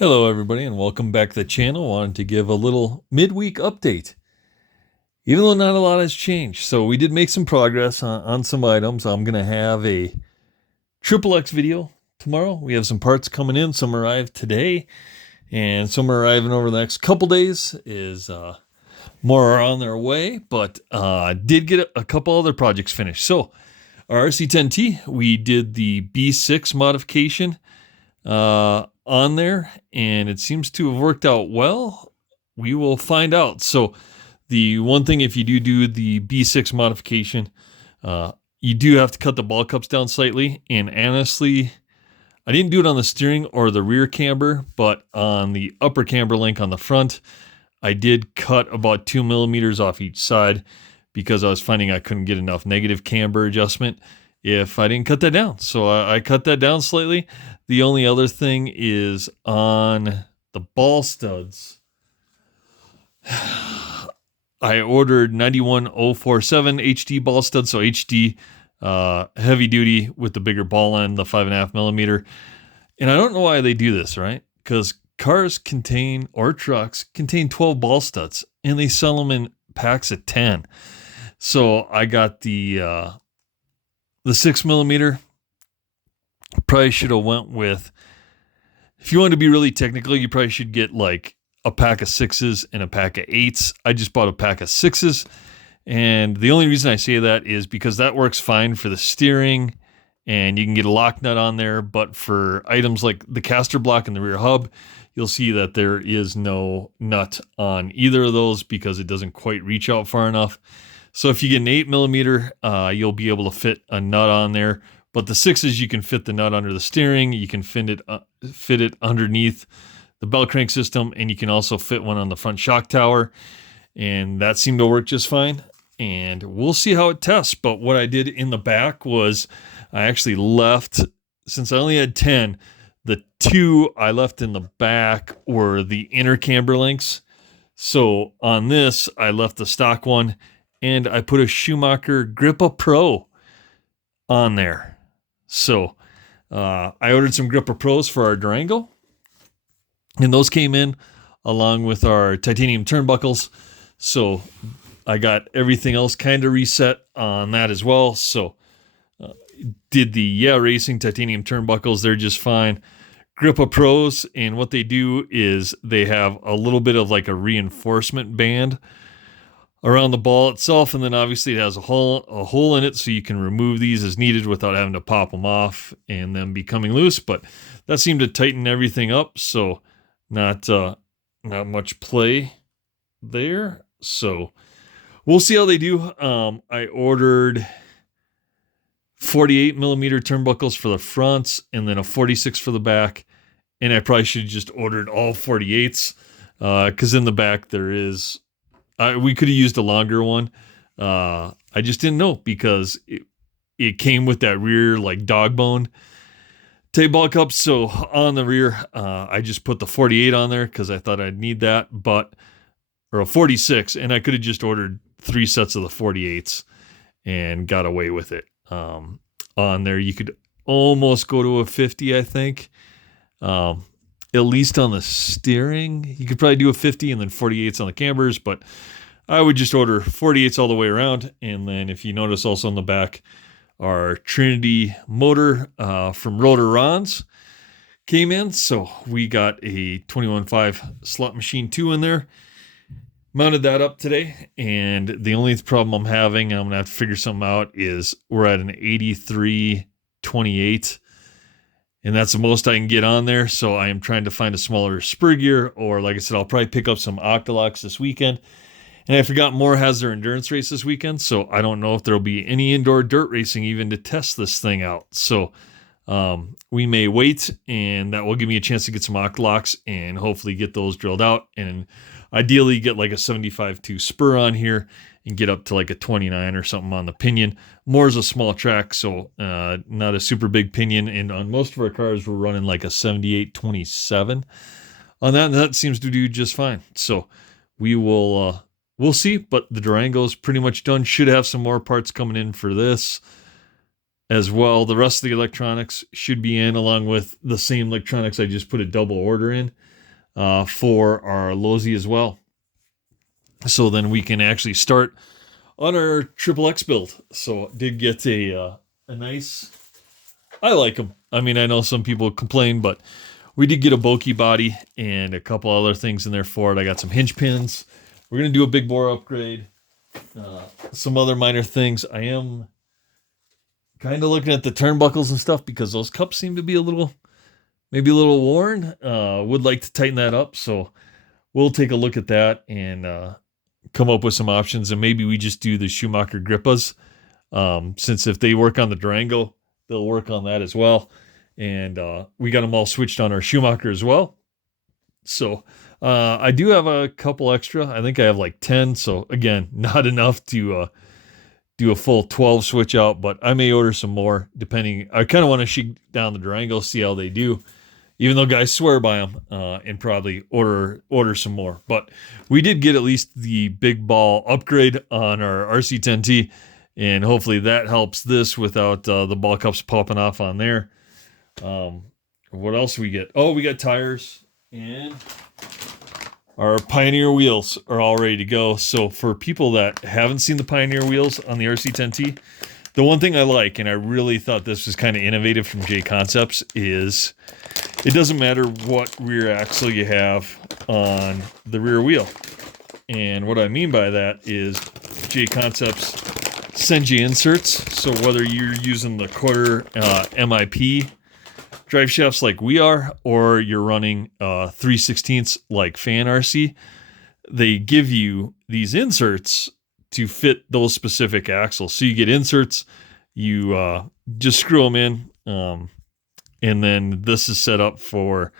Hello, everybody, and welcome back to the channel. Wanted to give a little midweek update, even though not a lot has changed. So we did make some progress on some items. I'm going to have a triple X video tomorrow. We have some parts coming in. Some arrived today, and some are arriving over the next couple days. More are on their way, but did get a couple other projects finished. So our RC10T, we did the B6 modification on there, and it seems to have worked out well. We will find out. So the one thing, if you do the B6 modification, you do have to cut the ball cups down slightly. And honestly, I didn't do it on the steering or the rear camber, but on the upper camber link on the front, I did cut about 2 millimeters off each side because I was finding I couldn't get enough negative camber adjustment if I didn't cut that down. So I cut that down slightly. The only other thing is on the ball studs. I ordered 91047 HD ball studs, so HD heavy duty with the bigger ball end, the 5.5 millimeter. And I don't know why they do this, right? Because cars contain, or trucks contain 12 ball studs, and they sell them in packs of 10. So I got the 6 millimeter. Probably should have went with, if you want to be really technical, you probably should get like a pack of 6s and a pack of 8s. I just bought a pack of 6s. And the only reason I say that is because that works fine for the steering and you can get a lock nut on there. But for items like the caster block and the rear hub, you'll see that there is no nut on either of those because it doesn't quite reach out far enough. So if you get an 8 millimeter, you'll be able to fit a nut on there. But the 6s, you can fit the nut under the steering. You can fit it underneath the belt crank system, and you can also fit one on the front shock tower. And that seemed to work just fine. And we'll see how it tests. But what I did in the back was I actually left, since I only had 10, the 2 I left in the back were the inner camber links. So on this, I left the stock one, and I put a Schumacher Grippa Pro on there. So I ordered some Grippa Pros for our Durango, and those came in along with our titanium turnbuckles. So I got everything else kind of reset on that as well. So did the Racing titanium turnbuckles. They're just fine. Grippa Pros, and what they do is they have a little bit of like a reinforcement band around the ball itself, and then obviously it has a hole in it, so you can remove these as needed without having to pop them off and them becoming loose. But that seemed to tighten everything up, so not much play there. So we'll see how they do. I ordered 48 millimeter turnbuckles for the fronts, and then a 46 for the back. And I probably should have just ordered all 48s, because in the back there is. We could have used a longer one. I just didn't know because it came with that rear like dog bone tape ball cup. So on the rear, I just put the 48 on there because I thought I'd need that, or a 46, and I could have just ordered 3 sets of the 48s and got away with it. On there, you could almost go to a 50, I think. At least on the steering. You could probably do a 50 and then 48s on the cambers, but I would just order 48s all the way around. And then if you notice also on the back, our Trinity motor from Rotor Ron's came in. So we got a 21.5 slot machine 2 in there. Mounted that up today. And the only problem I'm having, I'm going to have to figure something out, is we're at an 83/28. And that's the most I can get on there. So I am trying to find a smaller spur gear, or like I said, I'll probably pick up some Octolocks this weekend. And I forgot Moore has their endurance race this weekend. So I don't know if there'll be any indoor dirt racing even to test this thing out. So we may wait, and that will give me a chance to get some Octolocks and hopefully get those drilled out. And ideally get like a 75.2 spur on here and get up to like a 29 or something on the pinion. Moore's a small track, so not a super big pinion. And on most of our cars, we're running like a 78/27 on that. And that seems to do just fine. So we'll see. But the Durango's pretty much done. Should have some more parts coming in for this as well. The rest of the electronics should be in, along with the same electronics I just put a double order in for our Losi as well. So then we can actually start on our XXX build. So did get a nice, I like them. I mean, I know some people complain, but we did get a bulky body and a couple other things in there for it. I got some hinge pins. We're going to do a big bore upgrade. Some other minor things. I am kind of looking at the turnbuckles and stuff because those cups seem to be maybe a little worn. Would like to tighten that up. So we'll take a look at that and come up with some options. And maybe we just do the Schumacher Grippas. Since if they work on the Durango, they'll work on that as well. And we got them all switched on our Schumacher as well. So I do have a couple extra. I think I have like 10. So again, not enough to do a full 12 switch out, but I may order some more depending. I kind of want to shake down the Durango, see how they do, even though guys swear by them, and probably order some more. But we did get at least the big ball upgrade on our RC10T, and hopefully that helps this without the ball cups popping off on there. What else we get? Oh, we got tires, and our Pioneer wheels are all ready to go. So for people that haven't seen the Pioneer wheels on the RC10T, the one thing I like, and I really thought this was kind of innovative from J Concepts, is it doesn't matter what rear axle you have on the rear wheel. And what I mean by that is J Concepts sends you inserts. So whether you're using the quarter MIP drive shafts like we are, or you're running 3/16 like Fan RC, they give you these inserts to fit those specific axles. So you get inserts, you just screw them in, and then this is set up for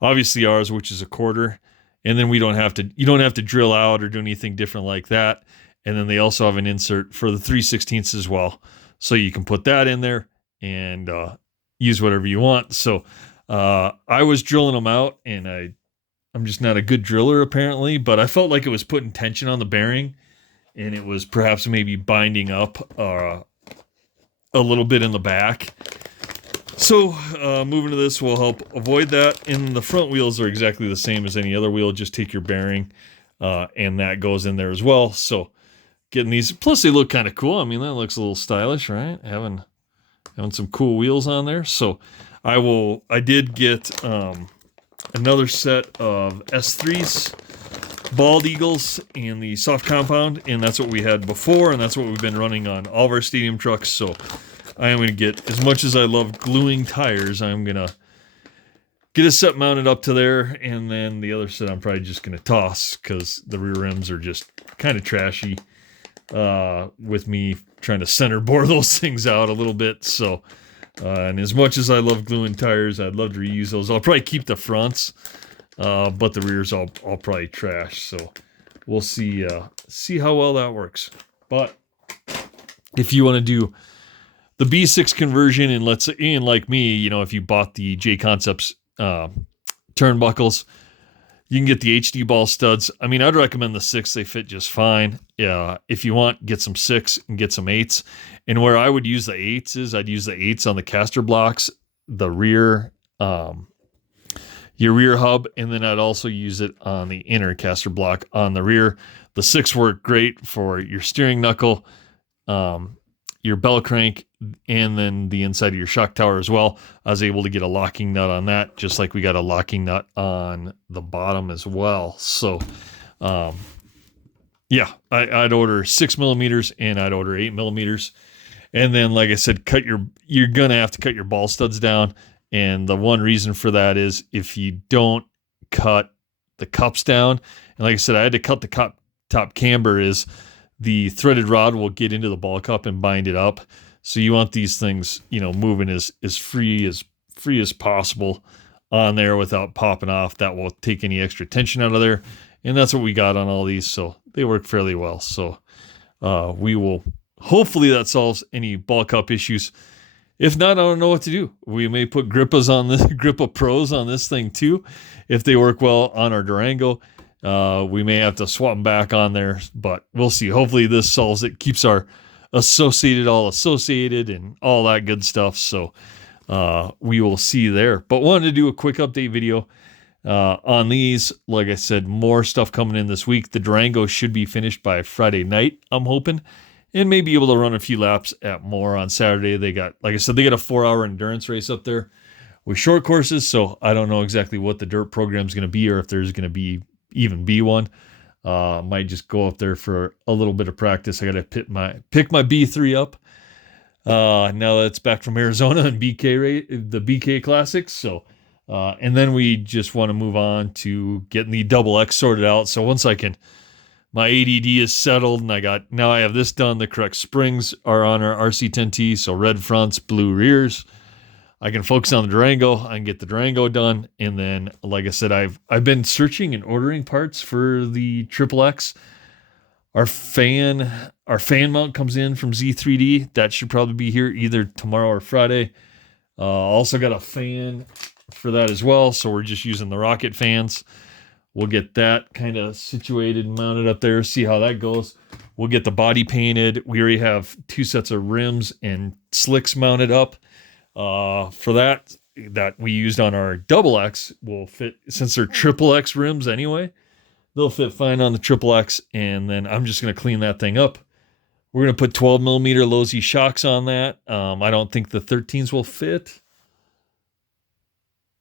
obviously ours, which is a quarter, and then you don't have to drill out or do anything different like that. And then they also have an insert for the 3/16 as well, so you can put that in there and use whatever you want. So I was drilling them out, and I'm just not a good driller apparently, but I felt like it was putting tension on the bearing, and it was perhaps maybe binding up a little bit in the back. So moving to this will help avoid that. And the front wheels are exactly the same as any other wheel. Just take your bearing and that goes in there as well. So getting these, plus they look kind of cool. I mean, that looks a little stylish, right? Having some cool wheels on there. So I did get another set of S3s, Bald Eagles, and the soft compound, and that's what we had before, and that's what we've been running on all of our stadium trucks. So I am going to get, as much as I love gluing tires, I'm going to get a set mounted up to there, and then the other set I'm probably just going to toss because the rear rims are just kind of trashy with me trying to center bore those things out a little bit. So and as much as I love gluing tires, I'd love to reuse those. I'll probably keep the fronts, but the rears I'll probably trash. So we'll see how well that works. But if you want to do the B6 conversion, and let's say, and like me, you know, if you bought the J Concepts turnbuckles, you can get the HD ball studs. I mean, I'd recommend the 6. They fit just fine. If you want, get some 6 and get some 8s. And where I would use the 8s is I'd use the 8s on the caster blocks, the rear, your rear hub, and then I'd also use it on the inner caster block on the rear. The 6 work great for your steering knuckle, your bell crank, and then the inside of your shock tower as well. I was able to get a locking nut on that, just like we got a locking nut on the bottom as well. So, yeah, I'd order 6 millimeters and I'd order 8 millimeters. And then, like I said, you're going to have to cut your ball studs down. And the one reason for that is if you don't cut the cups down, and like I said, I had to cut the top camber, is the threaded rod will get into the ball cup and bind it up. So you want these things, you know, moving as free as possible on there without popping off. That will take any extra tension out of there. And that's what we got on all these. So they work fairly well. So we will, hopefully that solves any ball cup issues. If not, I don't know what to do. We may put Grippas on this, Grippa Pros on this thing too, if they work well on our Durango. We may have to swap them back on there, but we'll see. Hopefully this solves it, keeps our associated and all that good stuff. So we will see there. But wanted to do a quick update video on these. Like I said, more stuff coming in this week. The Durango should be finished by Friday night, I'm hoping, and maybe able to run a few laps at more on Saturday. They got, like I said, they got a 4-hour endurance race up there with short courses, so I don't know exactly what the dirt program is going to be, or if there's going to be one. Might just go up there for a little bit of practice. I got to pick my B3 up now that it's back from Arizona and the BK Classics. So, and then we just want to move on to getting the double X sorted out. So once my ADD is settled and now I have this done. The correct springs are on our RC10T. So red fronts, blue rears. I can focus on the Durango. I can get the Durango done. And then, like I said, I've been searching and ordering parts for the XXX. Our fan mount comes in from Z3D. That should probably be here either tomorrow or Friday. Also got a fan for that as well. So we're just using the rocket fans. We'll get that kind of situated and mounted up there. See how that goes. We'll get the body painted. We already have 2 sets of rims and slicks mounted up. For that we used on our double X will fit, since they're triple X rims anyway, they'll fit fine on the triple X. And then I'm just going to clean that thing up. We're going to put 12 millimeter low-Z shocks on that. I don't think the 13s will fit.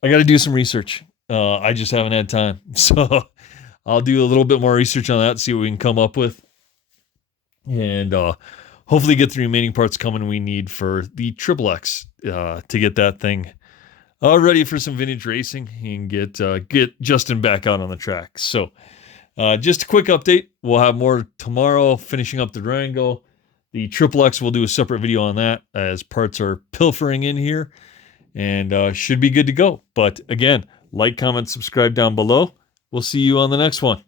I got to do some research. I just haven't had time. So I'll do a little bit more research on that, see what we can come up with. And, hopefully get the remaining parts coming we need for the XXX to get that thing ready for some vintage racing and get Justin back out on the track. So just a quick update. We'll have more tomorrow, finishing up the Durango. The XXX, we'll do a separate video on that as parts are pilfering in here, and should be good to go. But again, like, comment, subscribe down below. We'll see you on the next one.